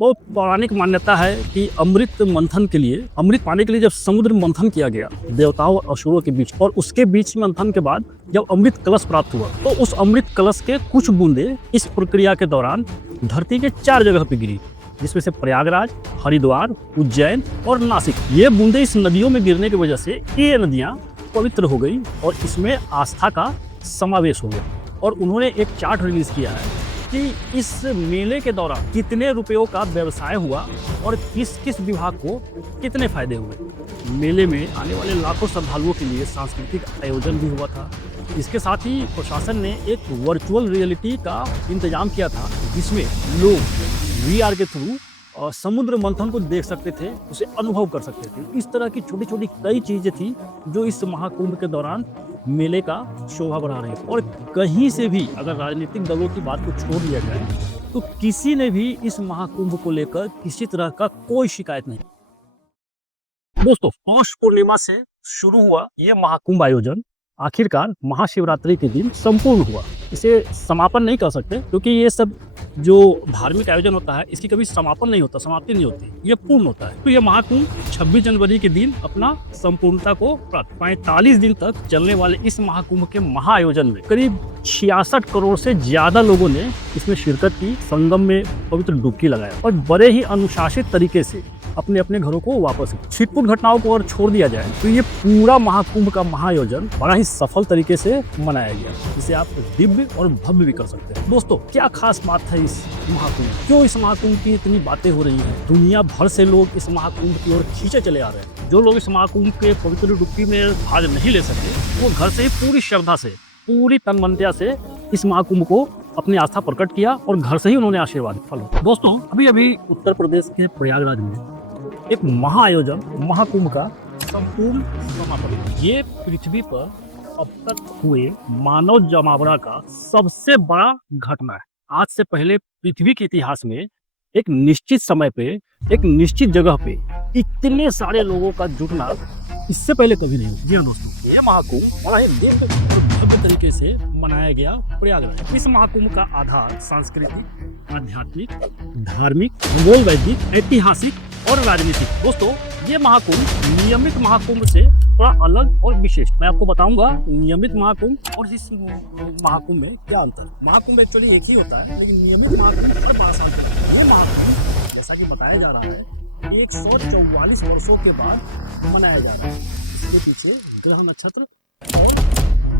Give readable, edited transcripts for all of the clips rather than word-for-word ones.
बहुत पौराणिक मान्यता है कि अमृत मंथन के लिए, अमृत पाने के लिए जब समुद्र मंथन किया गया देवताओं और असुरों के बीच, और उसके बीच मंथन के बाद जब अमृत कलश प्राप्त हुआ तो उस अमृत कलश के कुछ बूंदे इस प्रक्रिया के दौरान धरती के 4 जगह पे गिरी, जिसमें से प्रयागराज, हरिद्वार, उज्जैन और नासिक। ये बूंदे इस नदियों में गिरने की वजह से ये नदियाँ पवित्र हो गई और इसमें आस्था का समावेश हो गया। और उन्होंने एक चार्ट रिलीज किया है कि इस मेले के दौरान कितने रुपयों का व्यवसाय हुआ और किस किस विभाग को कितने फायदे हुए। मेले में आने वाले लाखों श्रद्धालुओं के लिए सांस्कृतिक आयोजन भी हुआ था। इसके साथ ही प्रशासन ने एक वर्चुअल रियलिटी का इंतजाम किया था, जिसमें लोग VR के थ्रू समुद्र मंथन को देख सकते थे, उसे अनुभव कर सकते थे। इस तरह की छोटी छोटी कई चीजें थी जो इस महाकुंभ के दौरान मेले का शोभा बढ़ा रही है। और कहीं से भी अगर राजनीतिक दलों की बात को छोड़ दिया जाए तो किसी ने भी इस महाकुंभ को लेकर किसी तरह का कोई शिकायत नहीं। दोस्तों, पौष पूर्णिमा से शुरू हुआ ये महाकुंभ आयोजन आखिरकार महाशिवरात्रि के दिन संपूर्ण हुआ। इसे समापन नहीं कर सकते, क्योंकि ये सब जो धार्मिक आयोजन होता है इसकी कभी समापन नहीं होता, समाप्ति नहीं होती, ये पूर्ण होता है। तो ये महाकुंभ 26 जनवरी के दिन अपना संपूर्णता को प्राप्त। 45 दिन तक चलने वाले इस महाकुंभ के महाआयोजन में करीब 66 करोड़ से ज्यादा लोगों ने इसमें शिरकत की, संगम में पवित्र डुबकी लगाया और बड़े ही अनुशासित तरीके से अपने अपने घरों को वापस। छिटपुट घटनाओं को और छोड़ दिया जाए तो ये पूरा महाकुंभ का महाआयोजन बड़ा ही सफल तरीके से मनाया गया, जिसे आप दिव्य और भव्य भी कर सकते हैं। दोस्तों, क्या खास बात है इस महाकुंभ, क्यों इस महाकुंभ की इतनी बातें हो रही हैं? दुनिया भर से लोग इस महाकुंभ की ओर खींचे चले आ रहे हैं। जो लोग इस महाकुंभ के पवित्र डुबकी में भाग नहीं ले सकते, वो घर से ही पूरी श्रद्धा से, पूरी तन्मयता से इस महाकुंभ को अपनी आस्था प्रकट किया और घर से ही उन्होंने आशीर्वाद फलो। दोस्तों, अभी उत्तर प्रदेश के प्रयागराज में एक महाआयोजन महाकुंभ का संपूर्ण समापन। ये पृथ्वी पर अब तक हुए मानव जमावड़ा का सबसे बड़ा घटना है। आज से पहले पृथ्वी के इतिहास में एक निश्चित समय पे, एक निश्चित जगह पे इतने सारे लोगों का जुटना इससे पहले कभी नहीं हुआ। जी हाँ दोस्तों, ये महाकुंभ बड़ा ही दिव्य और भव्य तरीके से मनाया गया प्रयागराज। इस महाकुंभ का आधार सांस्कृतिक, आध्यात्मिक, धार्मिक, भूगोल वैदिक, ऐतिहासिक और राजनीतिक। दोस्तों, ये महाकुंभ नियमित महाकुंभ से थोड़ा अलग और विशेष। मैं आपको बताऊंगा नियमित महाकुंभ और इस महाकुंभ में क्या अंतर है। महाकुंभ एक्चुअली एक ही होता है, लेकिन नियमित महाकुंभ हर 5 साल ये महाकुंभ, जैसा कि बताया जा रहा है, 144 वर्षों के बाद मनाया जा रहा है। इसके पीछे ग्रह नक्षत्र और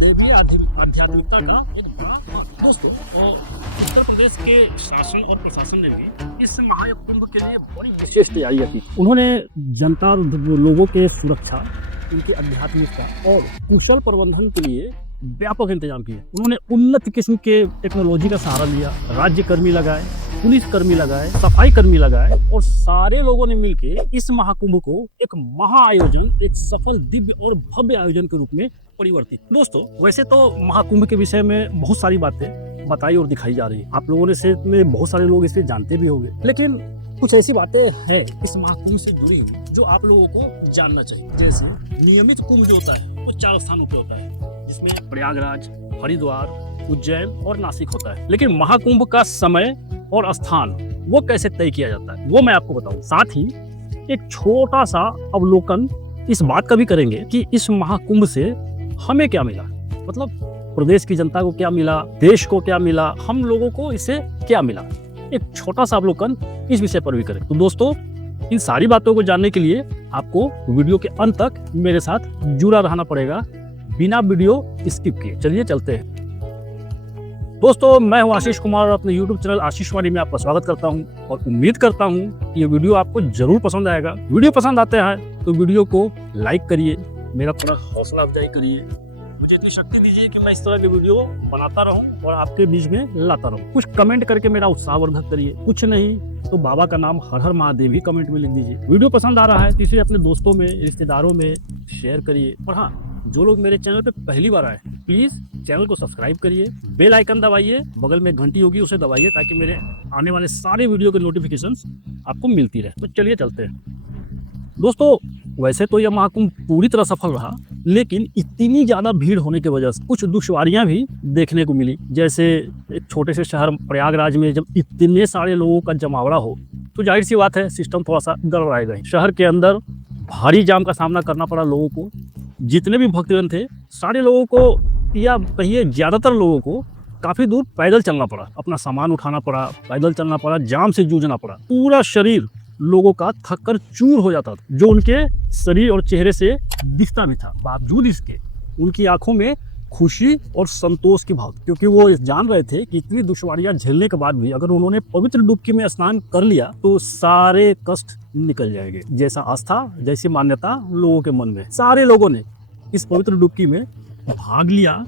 देवी आध्यात्मिकता का एक बड़ा। दोस्तों, उत्तर प्रदेश के शासन और प्रशासन ने भी इस महाकुंभ के लिए बड़ी विशेष तैयारियां की। उन्होंने जनता और लोगों के सुरक्षा, उनकी आध्यात्मिकता और कुशल प्रबंधन के लिए व्यापक इंतजाम किए। उन्होंने उन्नत किस्म के टेक्नोलॉजी का सहारा लिया, राज्य कर्मी लगाए, पुलिस कर्मी लगाए, सफाई कर्मी लगाए और सारे लोगों ने मिलकर इस महाकुंभ को एक महाआयोजन, एक सफल दिव्य और भव्य आयोजन के रूप में परिवर्तित। दोस्तों, वैसे तो महाकुंभ के विषय में बहुत सारी बातें बताई और दिखाई जा रही है, आप लोगों ने से में बहुत सारे लोग इसे जानते भी होंगे, लेकिन कुछ ऐसी बातें हैं इस महाकुंभ से जुड़ी जो आप लोगों को जानना चाहिए। जैसे नियमित कुंभ जो होता है वो 4 स्थानों पे होता है, जिसमें प्रयागराज, हरिद्वार, उज्जैन और नासिक होता है। लेकिन महाकुंभ का समय और स्थान वो कैसे तय किया जाता है वो मैं आपको बताऊं। साथ ही एक छोटा सा अवलोकन इस बात का भी करेंगे कि इस महाकुंभ से हमें क्या मिला, मतलब प्रदेश की जनता को क्या मिला, देश को क्या मिला, हम लोगों को इससे क्या मिला। एक छोटा सा अवलोकन इस विषय पर भी करें। तो दोस्तों, इन सारी बातों को जानने के लिए आपको वीडियो के अंत तक मेरे साथ जुड़ा रहना पड़ेगा, बिना वीडियो स्किप किए। चलिए चलते हैं। दोस्तों, मैं हूं आशीष कुमार और अपने YouTube चैनल आशीष वाणी में आपका स्वागत करता हूं और उम्मीद करता हूं कि ये वीडियो आपको जरूर पसंद आएगा। वीडियो पसंद आते हैं तो वीडियो को लाइक करिए, मेरा थोड़ा हौसला अफजाई करिए, मुझे इतनी शक्ति दीजिए कि मैं इस तरह के वीडियो बनाता रहूं और आपके बीच में लाता रहूं। कुछ कमेंट करके मेरा उत्साहवर्धक करिए, कुछ नहीं तो बाबा का नाम हर हर महादेव ही कमेंट में लिख दीजिए। वीडियो पसंद आ रहा है तो इसे अपने दोस्तों में, रिश्तेदारों में शेयर करिए। और हाँ, जो लोग मेरे चैनल पे पहली बार आए प्लीज चैनल को सब्सक्राइब करिए, बेल आइकन दबाइए, बगल में घंटी होगी उसे दबाइए, ताकि मेरे आने वाले सारे वीडियो के नोटिफिकेशंस आपको मिलती रहे। तो चलिए चलते हैं। दोस्तों, वैसे तो यह महाकुंभ पूरी तरह सफल रहा, लेकिन इतनी ज़्यादा भीड़ होने की वजह से कुछ दुश्वारियां भी देखने को मिली। जैसे एक छोटे से शहर प्रयागराज में जब इतने सारे लोगों का जमावड़ा हो तो जाहिर सी बात है सिस्टम थोड़ा सा गड़बड़ाएगा ही। शहर के अंदर भारी जाम का सामना करना पड़ा लोगों को। जितने भी भक्तजन थे सारे लोगों को, या कहिए ज़्यादातर लोगों को, काफ़ी दूर पैदल चलना पड़ा, अपना सामान उठाना पड़ा, पैदल चलना पड़ा, जाम से जूझना पड़ा। पूरा शरीर लोगों का थक कर चूर हो जाता था, जो उनके शरीर और चेहरे से दिखता भी था। बावजूद इसके उनकी आंखों में खुशी और संतोष की भाव, क्योंकि वो जान रहे थे कि इतनी दुश्वारियां झेलने के बाद भी अगर उन्होंने पवित्र डुबकी में स्नान कर लिया तो सारे कष्ट निकल जाएंगे। जैसा आस्था, जैसी मान्यता लोगों के मन में, सारे लोगों ने इस पवित्र डुबकी में भाग लिया,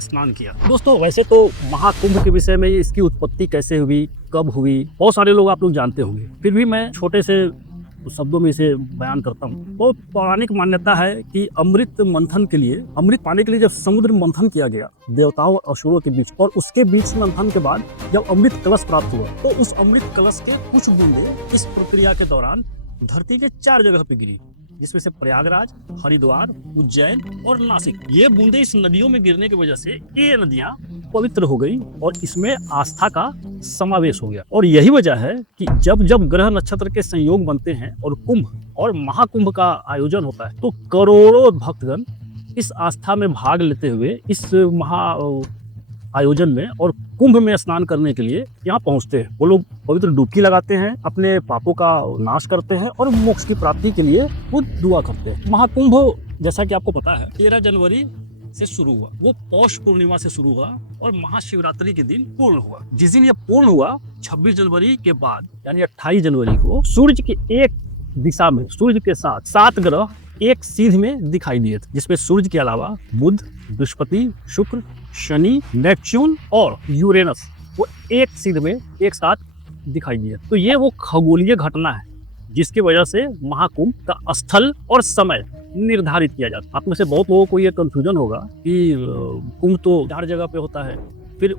स्नान किया। दोस्तों, वैसे तो महाकुंभ के विषय में इसकी उत्पत्ति कैसे हुई, कब हुई, बहुत सारे लोग आप लोग जानते होंगे, फिर भी मैं छोटे से शब्दों में इसे बयान करता हूँ। बहुत पौराणिक मान्यता है कि अमृत मंथन के लिए, अमृत पाने के लिए जब समुद्र मंथन किया गया देवताओं और असुरों के बीच, और उसके बीच मंथन के बाद जब अमृत कलश प्राप्त हुआ तो उस अमृत कलश के कुछ बूंदे इस प्रक्रिया के दौरान धरती के 4 जगह पे गिरी, जिसमें से प्रयागराज, हरिद्वार, उज्जैन और नासिक। ये बूंदे इस नदियों में गिरने की वजह से ये नदियां पवित्र हो गई और इसमें आस्था का समावेश हो गया। और यही वजह है कि जब जब ग्रह नक्षत्र के संयोग बनते हैं और कुंभ और महाकुंभ का आयोजन होता है तो करोड़ों भक्तगण इस आस्था में भाग लेते हुए इस महा आयोजन में और कुंभ में स्नान करने के लिए यहाँ पहुँचते हैं। वो लोग पवित्र डुबकी लगाते हैं, अपने पापों का नाश करते हैं और मोक्ष की प्राप्ति के लिए वो दुआ करते हैं। महाकुंभ, जैसा कि आपको पता है, 13 जनवरी से शुरू हुआ। वो पौष पूर्णिमा से शुरू हुआ और महाशिवरात्रि के दिन पूर्ण हुआ। जिस दिन ये पूर्ण हुआ 26 जनवरी के बाद यानी 28 जनवरी को सूर्य की एक दिशा में सूर्य के साथ 7 ग्रह एक सीध में दिखाई दिए थे, जिसमें सूर्य के अलावा बुध, बृहस्पति, शुक्र, शनि, नेपच्यून और यूरेनस वो एक सीध में एक साथ दिखाई दिए। तो ये वो खगोलीय घटना है जिसकी वजह से महाकुंभ का स्थल और समय निर्धारित किया जाता है। आप में से बहुत लोगों को ये कंफ्यूजन होगा कि कुंभ तो 4 जगह पे होता है, फिर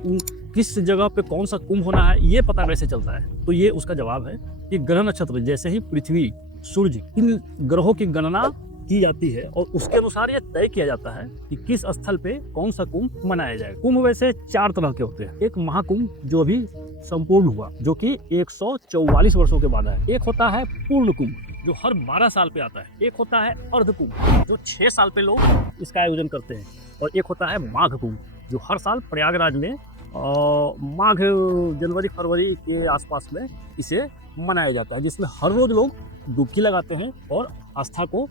किस जगह पे कौन सा कुंभ होना है ये पता कैसे चलता है। तो ये उसका जवाब है कि ग्रह नक्षत्र जैसे ही पृथ्वी, सूर्य, इन ग्रहों की गणना की जाती है और उसके अनुसार ये तय किया जाता है कि किस स्थल पे कौन सा कुंभ मनाया जाए। कुंभ वैसे 4 तरह के होते हैं। एक महाकुंभ जो अभी संपूर्ण हुआ, जो कि 144 वर्षों के बाद है। एक होता है पूर्ण कुंभ जो हर 12 साल पे आता है। एक होता है अर्ध कुंभ जो 6 साल पे लोग इसका आयोजन करते हैं। और एक होता है माघ कुंभ जो हर साल प्रयागराज में माघ, जनवरी, फरवरी के आसपास में इसे मनाया जाता है, जिसमें हर रोज लोग डुबकी लगाते हैं और आस्था को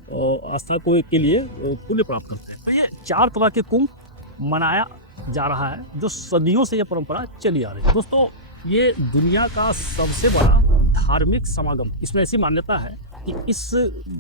के लिए पुण्य प्राप्त करते हैं। तो ये 4 तरह के कुंभ मनाया जा रहा है जो सदियों से ये परंपरा चली आ रही है। दोस्तों, ये दुनिया का सबसे बड़ा धार्मिक समागम। इसमें ऐसी मान्यता है कि इस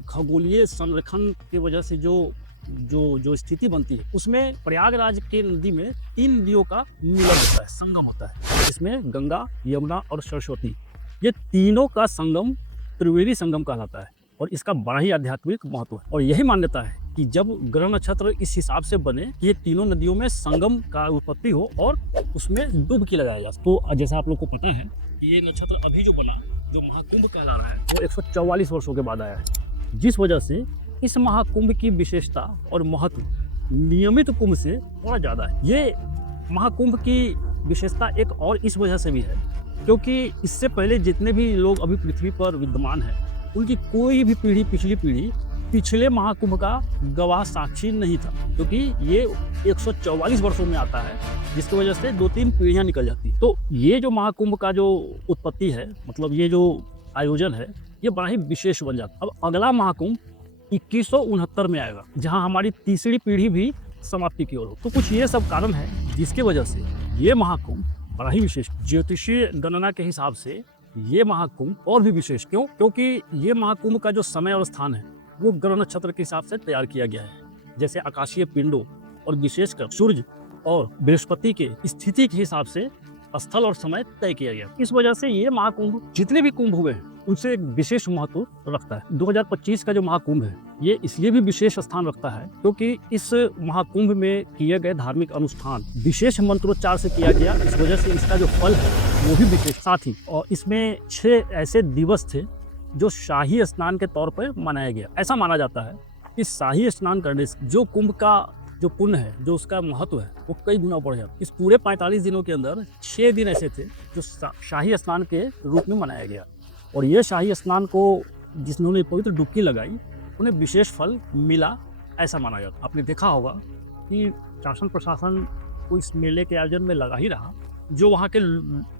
खगोलीय संरेखण की वजह से जो स्थिति बनती है उसमें प्रयागराज के नदी में 3 नदियों का मिलन होता है, संगम होता है। इसमें गंगा, यमुना और सरस्वती, ये तीनों का संगम त्रिवेणी संगम कहलाता है और इसका बड़ा ही आध्यात्मिक महत्व है। और यही मान्यता है कि जब ग्रह नक्षत्र इस हिसाब से बने कि ये तीनों नदियों में संगम का उत्पत्ति हो और उसमें डुबकी लगाया जाए। तो जैसा आप लोग को पता है ये नक्षत्र अभी जो बना, जो महाकुंभ कहला रहा है, वो 144 वर्षों के बाद आया है, जिस वजह से इस महाकुंभ की विशेषता और महत्व नियमित कुंभ से थोड़ा ज़्यादा है। ये महाकुंभ की विशेषता एक और इस वजह से भी है क्योंकि इससे पहले जितने भी लोग अभी पृथ्वी पर विद्यमान हैं उनकी कोई भी पीढ़ी, पिछली पीढ़ी पिछले महाकुंभ का गवाह साक्षी नहीं था, क्योंकि ये 144 वर्षों में आता है, जिसकी वजह से 2-3 पीढ़ियां निकल जाती। तो ये जो महाकुंभ का जो उत्पत्ति है, मतलब ये जो आयोजन है, ये बड़ा ही विशेष बन जाता। अब अगला महाकुंभ 2169 में आएगा, जहां हमारी तीसरी पीढ़ी भी समाप्ति की ओर हो। तो कुछ ये सब कारण है जिसकी वजह से ये महाकुंभ बड़ा ही विशेष। ज्योतिषीय गणना के हिसाब से ये महाकुंभ और भी विशेष क्यों? क्योंकि ये महाकुंभ का जो समय और स्थान है वो ग्रह नक्षत्र के हिसाब से तैयार किया गया है। जैसे आकाशीय पिंडों और विशेषकर सूर्य और बृहस्पति के स्थिति के हिसाब से स्थल और समय तय किया गया। इस वजह से ये महाकुंभ जितने भी कुंभ हुए हैं उनसे एक विशेष महत्व रखता है। 2025 का जो महाकुंभ है ये इसलिए भी विशेष स्थान रखता है क्योंकि इस महाकुंभ में किए गए धार्मिक अनुष्ठान विशेष मंत्रोच्चार से किया गया। इस वजह से इसका जो फल है वो भी विशेष। साथ ही और इसमें 6 ऐसे दिवस थे जो शाही स्नान के तौर पर मनाया गया। ऐसा माना जाता है कि शाही स्नान करने से जो कुंभ का जो पुण्य है, जो उसका महत्व है, वो कई गुना बढ़ जाता है। इस पूरे 45 दिनों के अंदर 6 दिन ऐसे थे जो शाही स्नान के रूप में मनाया गया। और ये शाही स्नान को जिन्होंने पवित्र डुबकी लगाई उन्हें विशेष फल मिला, ऐसा माना जाता है। आपने देखा होगा कि शासन प्रशासन को इस मेले के आयोजन में लगा ही रहा। जो वहाँ के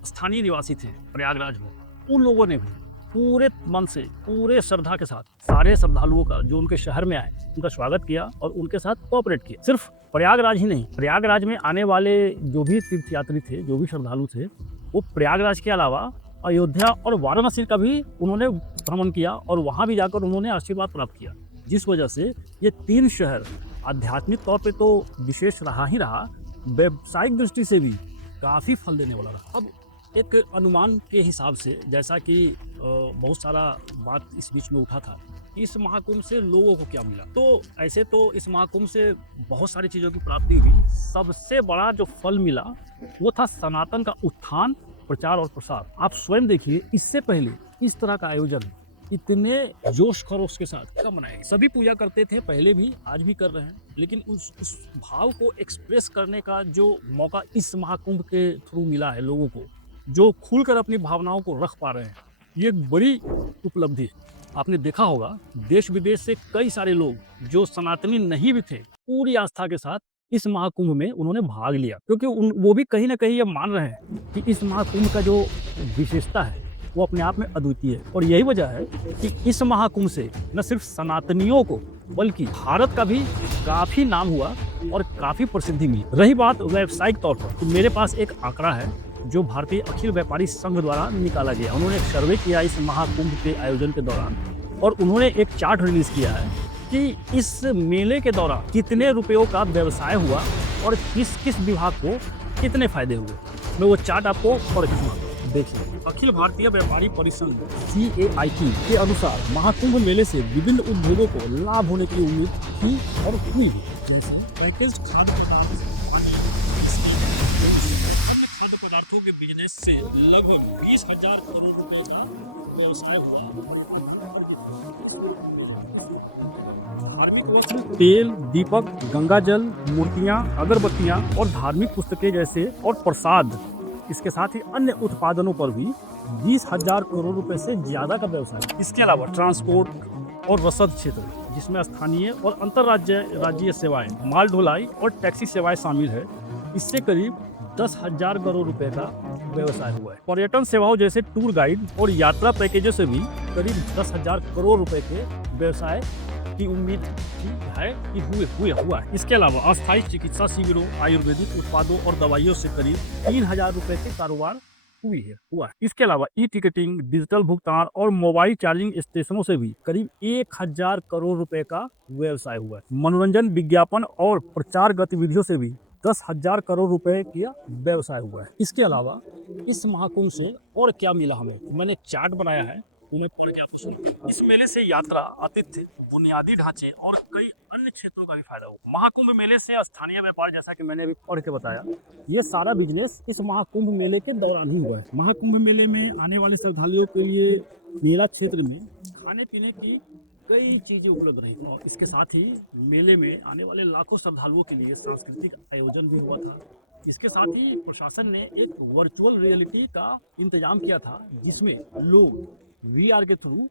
स्थानीय निवासी थे प्रयागराज में, उन लोगों ने भी पूरे मन से, पूरे श्रद्धा के साथ सारे श्रद्धालुओं का जो उनके शहर में आए उनका स्वागत किया और उनके साथ कोऑपरेट किया। सिर्फ प्रयागराज ही नहीं, प्रयागराज में आने वाले जो भी तीर्थयात्री थे, जो भी श्रद्धालु थे, वो प्रयागराज के अलावा अयोध्या और वाराणसी का भी उन्होंने भ्रमण किया और वहाँ भी जाकर उन्होंने आशीर्वाद प्राप्त किया। जिस वजह से ये 3 शहर आध्यात्मिक तौर पे तो विशेष रहा ही रहा, व्यावसायिक दृष्टि से भी काफ़ी फल देने वाला रहा। अब एक अनुमान के हिसाब से, जैसा कि बहुत सारा बात इस बीच में उठा था कि इस महाकुंभ से लोगों को क्या मिला, तो ऐसे तो इस महाकुंभ से बहुत सारी चीज़ों की प्राप्ति हुई। सबसे बड़ा जो फल मिला वो था सनातन का उत्थान, प्रचार और प्रसार। आप स्वयं देखिए, इससे पहले इस तरह का आयोजन इतने जोश खरोश के साथ कब मनाया। सभी पूजा करते थे, पहले भी, आज भी कर रहे हैं, लेकिन उस भाव को एक्सप्रेस करने का जो मौका इस महाकुंभ के थ्रू मिला है लोगों को, जो खुलकर अपनी भावनाओं को रख पा रहे हैं, ये एक बड़ी उपलब्धि है। आपने देखा होगा देश विदेश से कई सारे लोग जो सनातनी नहीं भी थे, पूरी आस्था के साथ इस महाकुंभ में उन्होंने भाग लिया, क्योंकि वो भी कहीं ना कहीं ये मान रहे हैं कि इस महाकुंभ का जो विशेषता है वो अपने आप में अद्वितीय है। और यही वजह है कि इस महाकुंभ से न सिर्फ सनातनियों को बल्कि भारत का भी काफ़ी नाम हुआ और काफ़ी प्रसिद्धि मिली। रही बात व्यावसायिक तौर पर, तो मेरे पास एक आंकड़ा है जो भारतीय अखिल व्यापारी संघ द्वारा निकाला गया। उन्होंने एक सर्वे किया इस महाकुंभ के आयोजन के दौरान और उन्होंने एक चार्ट रिलीज किया है कि इस मेले के दौरान कितने रुपयों का व्यवसाय हुआ और किस किस विभाग को कितने फायदे हुए। मैं वो चार्ट आपको पढ़ के सुनाता हूं। देखिए, अखिल भारतीय व्यापारी परिसंघ CAIT के अनुसार महाकुंभ मेले से विभिन्न उद्योगों को लाभ होने की उम्मीद थी और हुई, जैसे पैकेज खाद्य पदार्थों के बिजनेस से लगभग 20,000 करोड़ रुपए का व्यवसाय हुआ। तेल, दीपक, गंगाजल, मूर्तियां, अगरबत्तियां और धार्मिक पुस्तकें जैसे और प्रसाद, इसके साथ ही अन्य उत्पादनों पर भी 20,000 करोड़ रुपए से ज्यादा का व्यवसाय। इसके अलावा ट्रांसपोर्ट और रसद क्षेत्र, जिसमें स्थानीय और अंतर्राज्यीय सेवाएं, माल ढुलाई और टैक्सी सेवाएं शामिल है, इससे करीब 10,000 करोड़ रुपए का व्यवसाय हुआ है। पर्यटन सेवाओं जैसे टूर गाइड और यात्रा पैकेजों से भी करीब 10,000 करोड़ रुपए के व्यवसाय की उम्मीद है कि हुआ है। इसके अलावा अस्थायी चिकित्सा शिविरों, आयुर्वेदिक उत्पादों और दवाइयों से करीब 3,000 रुपए के कारोबार हुआ है। इसके अलावा ई टिकटिंग, डिजिटल भुगतान और मोबाइल चार्जिंग स्टेशनों से भी करीब 1,000 करोड़ रुपए का व्यवसाय हुआ है। मनोरंजन, विज्ञापन और प्रचार गतिविधियों से भी 10,000 करोड़ रुपए का व्यवसाय हुआ है। इसके अलावा इस महाकुंभ से और क्या मिला हमें, मैंने चार्ट बनाया है, उन्हें पढ़ के आपको सुनो। इस मेले से यात्रा, आतिथ्य, बुनियादी ढांचे और कई अन्य क्षेत्रों का भी फायदा हो। महाकुंभ मेले से स्थानीय व्यापार, जैसा कि मैंने अभी पढ़ के बताया, ये सारा बिजनेस इस महाकुंभ मेले के दौरान ही हुआ है। महाकुंभ मेले में आने वाले श्रद्धालुओं के लिए मेला क्षेत्र में खाने पीने की कई चीजें उपलब्ध रही और इसके साथ ही मेले में आने वाले लाखों श्रद्धालुओं के लिए सांस्कृतिक आयोजन भी हुआ था। इसके साथ ही प्रशासन ने एक वर्चुअल रियलिटी का इंतजाम किया था, जिसमें लोग VR के थ्रू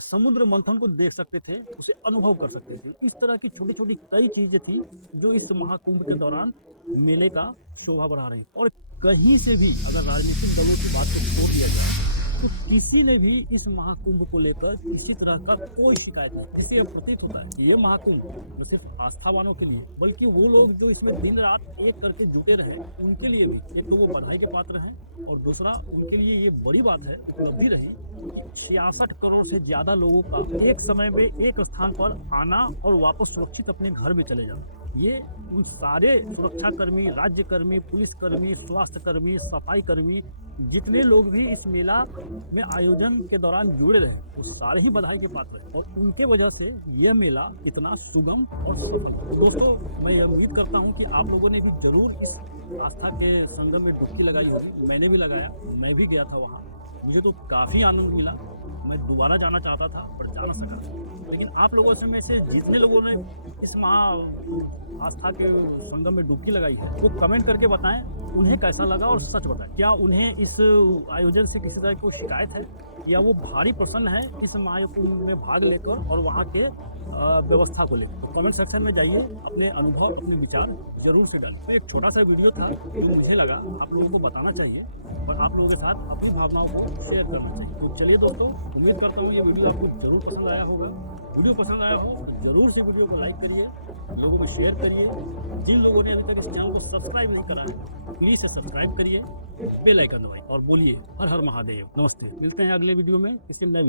समुद्र मंथन को देख सकते थे, उसे अनुभव कर सकते थे। इस तरह की छोटी छोटी कई चीजें थी जो इस महाकुंभ के दौरान मेले का शोभा बढ़ा रही। और कहीं से भी अगर राजनीतिक दलों की बात को छोड़ दिया जाए तो किसी ने भी इस महाकुंभ को लेकर किसी तरह का कोई शिकायत नहीं। किसी प्रतीत होता है कि ये महाकुंभ न सिर्फ आस्थावानों के लिए बल्कि वो लोग जो इसमें दिन रात एक करके जुटे रहे उनके लिए भी, एक तो वो बधाई के पात्र हैं और दूसरा उनके लिए ये बड़ी बात है, उपलब्धि रही कि 66 करोड़ से ज्यादा लोगों का एक समय में एक स्थान पर आना और वापस सुरक्षित अपने घर में चले जाना। ये उन सारे सुरक्षाकर्मी, राज्यकर्मी, पुलिसकर्मी, स्वास्थ्यकर्मी, सफाई कर्मी, जितने लोग भी इस मेला में आयोजन के दौरान जुड़े रहे वो सारे ही बधाई के पात्र हैं और उनके वजह से यह मेला इतना सुगम और सफल। दोस्तों, मैं उम्मीद करता हूं कि आप लोगों ने भी जरूर इस आस्था के संगम में डुबकी लगाई होगी। मैंने भी लगाया, मैं भी गया था वहाँ, मुझे तो काफ़ी आनंद मिला। मैं दोबारा जाना चाहता था पर जा ना सका। लेकिन आप लोगों से में से जितने लोगों ने इस आस्था के संगम में डुबकी लगाई है वो कमेंट करके बताएं उन्हें कैसा लगा और सच बताएं, क्या उन्हें इस आयोजन से किसी तरह की कोई शिकायत है। या वो भारी प्रसन्न है इस महाकुंभ में भाग लेकर और वहाँ के व्यवस्था को लेकर। तो कमेंट सेक्शन में जाइए, अपने अनुभव अपने विचार जरूर से डालें। तो एक छोटा सा वीडियो था जो मुझे लगा आप लोगों को बताना चाहिए और आप लोगों के साथ अपनी भावनाओं को शेयर करना चाहिए। तो चलिए दोस्तों, उम्मीद करता हूँ ये वीडियो आपको जरूर पसंद आया होगा। वीडियो पसंद आया हो तो जरूर से वीडियो को लाइक करिए, लोगों को शेयर करिए। जिन लोगों ने अभी तक इस चैनल को सब्सक्राइब नहीं करा है प्लीज से सब्सक्राइब करिए, बेल आइकन दबाइए और बोलिए हर हर महादेव। नमस्ते, मिलते हैं अगले वीडियो में किसी नए